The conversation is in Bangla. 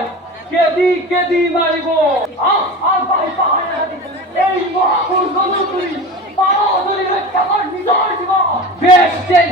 নয়, কেদি কেদি মারিব। আর ভাই পাহাড়ে এই মহাপুরুষ তুই পাওয়া ধরে কেমন নিজর জীব বেশ চেয়ে